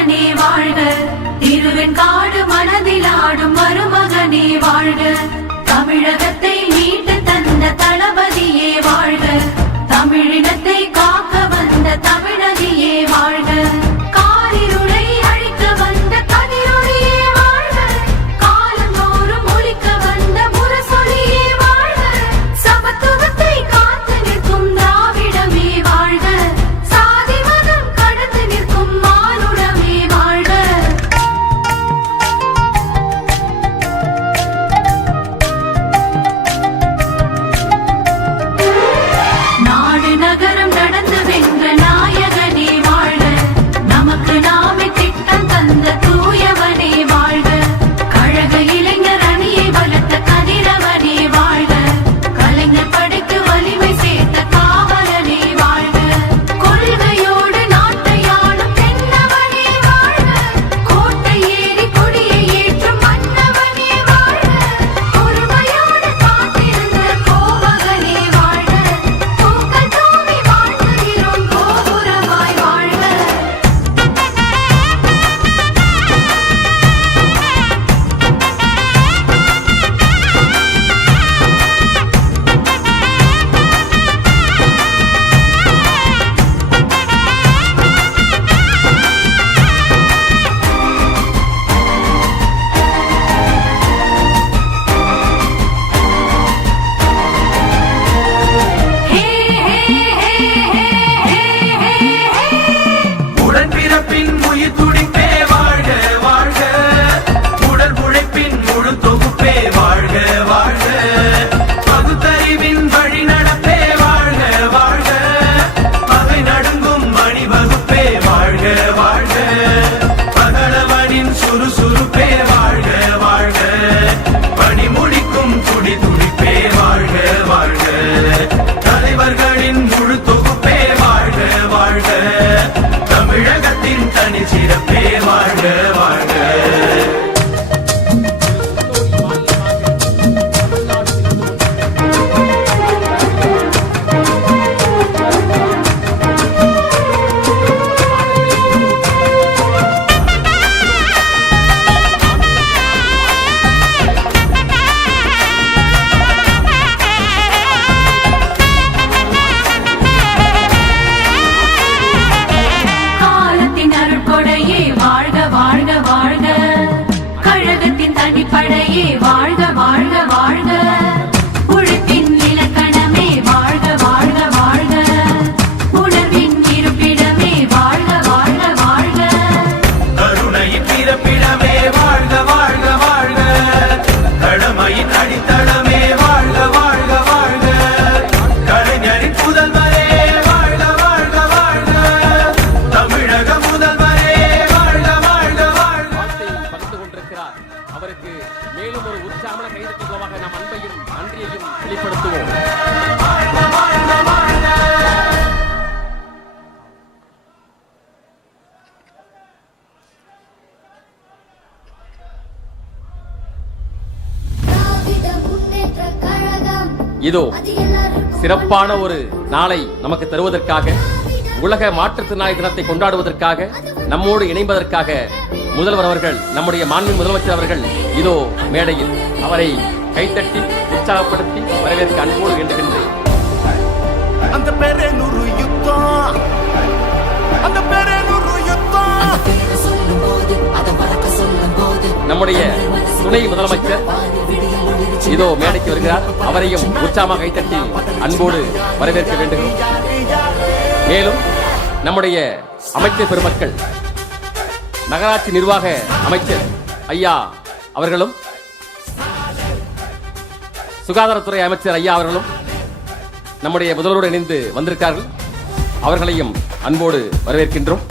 மணமகனே வாழ்க, திருவெண்காடு மனதில் ஆடும் மருமகனே வாழ்க, தமிழகத்தை மீட்டு தந்த தளபதியே வாழ்க, தமிழினத்தை காக்க வந்த தமிழகியே வாழ்க, காரிருளை அழிக்க வந்த கதிரொளியே வாழ்க, காலந்தோறும் ஒலிக்க வந்த முரசொலியே வாழ்க, சமத்துவத்தை காத்து நிற்கும் திராவிடமே வாழ்க, சாதி மதம் கடந்து நிற்கும் மானுடமே வாழ்க. நாடு நகரம் நடந்து வென்ற நாயகனே வாழ்க, நமக்கு நாமே திட்டம் தந்த தூயவனே வாழ்க, கழக இளைஞர் அணியை வளர்த்த கதிரவனே வாழ்க, கலைஞர் படைக்கு வலிமை சேர்த்த காவலனே வாழ்க, கொள்கையோடு நாட்டை ஆளும் தென்னவனே வாழ்க, கோட்டை ஏறி கொடியை ஏற்றும் மன்னவனே வாழ்க, பொறுமையோடு காத்திருந்த கோமகனே வாழ்க, பூக்கள் தூவி வாழ்த்துகிறோம் கோபுரமாய் வாழ்க. ஹே ஹே ஹே ஹே ஹே ஹே. உடன்பிறப்பின் உயிர் துடிப்பே வாழ்க வாழ்க, உடல் உழைப்பின் முழு தொகுப்பே வாழ்க வாழ்க, பகுத்தறிவின் வழி நடப்பே வாழ்க வாழ்க, பகை நடுங்கும் மணி வகுப்பே வாழ்க வாழ்க, பகலவனின் சுறுசுறுப்பே வாழ்க வாழ்க, பணி முடிக்கும் துடி துடிப்பே வாழ்க வாழ்க, தலைவர்களின் முழு தொகுப்பே வாழ்க வாழ்க, தமிழகத்தின் தனி சிறப்பே வாழ்க வாழ்க. காலத்தின் அருட்கொடையே வாழ்க வாழ்க வாழ்க, கழகத்தின் தனிப்படையே வாழ்க வாழ்க வாழ்க, உழைப்பின் இலக்கணமே வாழ்க வாழ்க வாழ்க, உணர்வின் இருப்பிடமே வாழ்க வாழ்க வாழ்க, கருணையின் பிறப்பிடமே வாழ்க வாழ்க வாழ்க, கடமையின் அடித்தளமே வாழ்க வாழ்க வாழ்க, கலைஞரின் புதல்வரே வாழ்க வாழ்க வாழ்க, தமிழக முதல்வரே வாழ்க வாழ்க வாழ்க. வார்த்தையை பகிர்ந்து கொண்டிருக்கிறார். அவருக்கு மேலும் ஒரு உற்சாகமான கைதட்டுவதாக நாம் அன்பையும் நன்றியையும் வெளிப்படுத்துவோம். இதோ சிறப்பான ஒரு நாளை நமக்கு தருவதற்காக, உலக மாற்றுத்திறனாளி தினத்தை கொண்டாடுவதற்காக, நம்மோடு இணைப்பதற்காக முதல்வர் அவர்கள், நம்முடைய மாண்பு முதலமைச்சர் அவர்கள் இதோ மேடையில். அவரை கைத்தட்டி உற்சாகப்படுத்தி வரவேற்க அன்போடு வேண்டுகின்றேன். அந்த பெருநூறு யுத்தம், அந்த பெருநூறு யுத்தம், நம்முடைய துணை முதலமைச்சர் இதோ மேடைக்கு வருகிறார். அவரையும் உற்சாகமாக கைத்தட்டி அன்போடு வரவேற்க வேண்டும். மேலும் நம்முடைய அமைச்சர் பெருமக்கள், நகராட்சி நிர்வாக அமைச்சர் ஐயா அவர்களும், சுகாதாரத்துறை அமைச்சர் ஐயா அவர்களும் நம்முடைய முதல்வரோடு இணைந்து வந்திருக்கார்கள். அவர்களையும் அன்போடு வரவேற்கின்றோம்.